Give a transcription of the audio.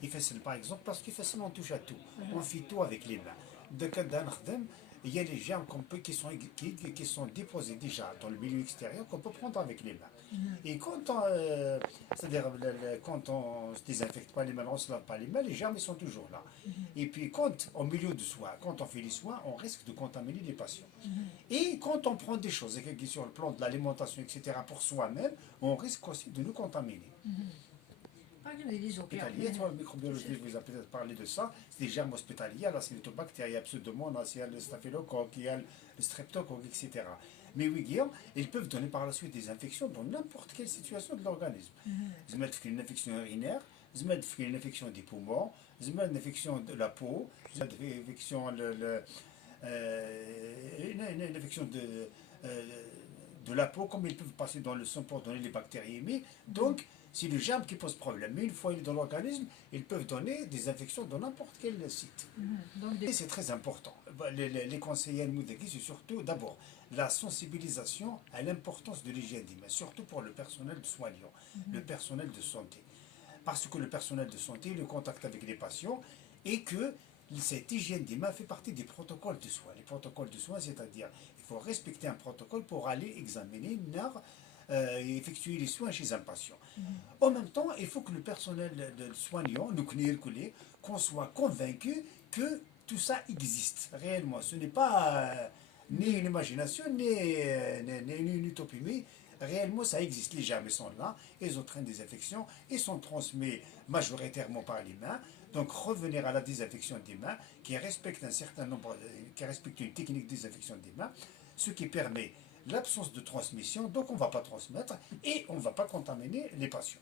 désinfection. Par exemple, parce qu'il fait on touche à tout. On fait tout avec les mains. De cas d'un il y a les germes qui sont déposés déjà dans le milieu extérieur qu'on peut prendre avec les mains. Et c'est-à-dire quand on se désinfecte pas les mains, on ne se lave pas les mains, les germes ils sont toujours là. Et puis au milieu de soins, quand on fait les soins, on risque de contaminer les patients. Et quand on prend des choses sur le plan de l'alimentation, etc., pour soi-même, on risque aussi de nous contaminer. Hospitalier, toi, le microbiologiste vous a peut-être parlé de ça, c'est des germes hospitaliers, la cyanobactérie, pseudomonas, il y a le staphylocoque, il y a le streptocoque, etc. Mais oui, Guillaume, ils peuvent donner par la suite des infections dans n'importe quelle situation de l'organisme. Ils mettent une infection urinaire, ils mettent une infection des poumons, ils mettent une infection de la peau, ils mettent une infection, une infection de la peau, comme ils peuvent passer dans le sang pour donner les bactéries aimées. Donc, c'est le germe qui pose problème. Mais une fois il est dans l'organisme, ils peuvent donner des infections dans n'importe quel site. Et c'est très important. Les conseillers al-Moudaki, c'est surtout d'abord la sensibilisation à l'importance de l'hygiène des mains, surtout pour le personnel soignant, le personnel de santé. Parce que le personnel de santé est le contact avec les patients et que cette hygiène des mains fait partie des protocoles de soins. Les protocoles de soins, c'est-à-dire il faut respecter un protocole pour aller examiner, effectuer les soins chez un patient. En même temps, il faut que le personnel soignant, qu'on soit convaincu que tout ça existe réellement. Ce n'est pas ni une imagination, ni une utopie, mais réellement ça existe. Les germes sont là, ils entraînent des infections, ils sont transmis majoritairement par les mains. Donc revenir à la désinfection des mains, qui respecte un certain nombre, qui respecte une technique de désinfection des mains, ce qui permet l'absence de transmission, donc on ne va pas transmettre et on ne va pas contaminer les patients.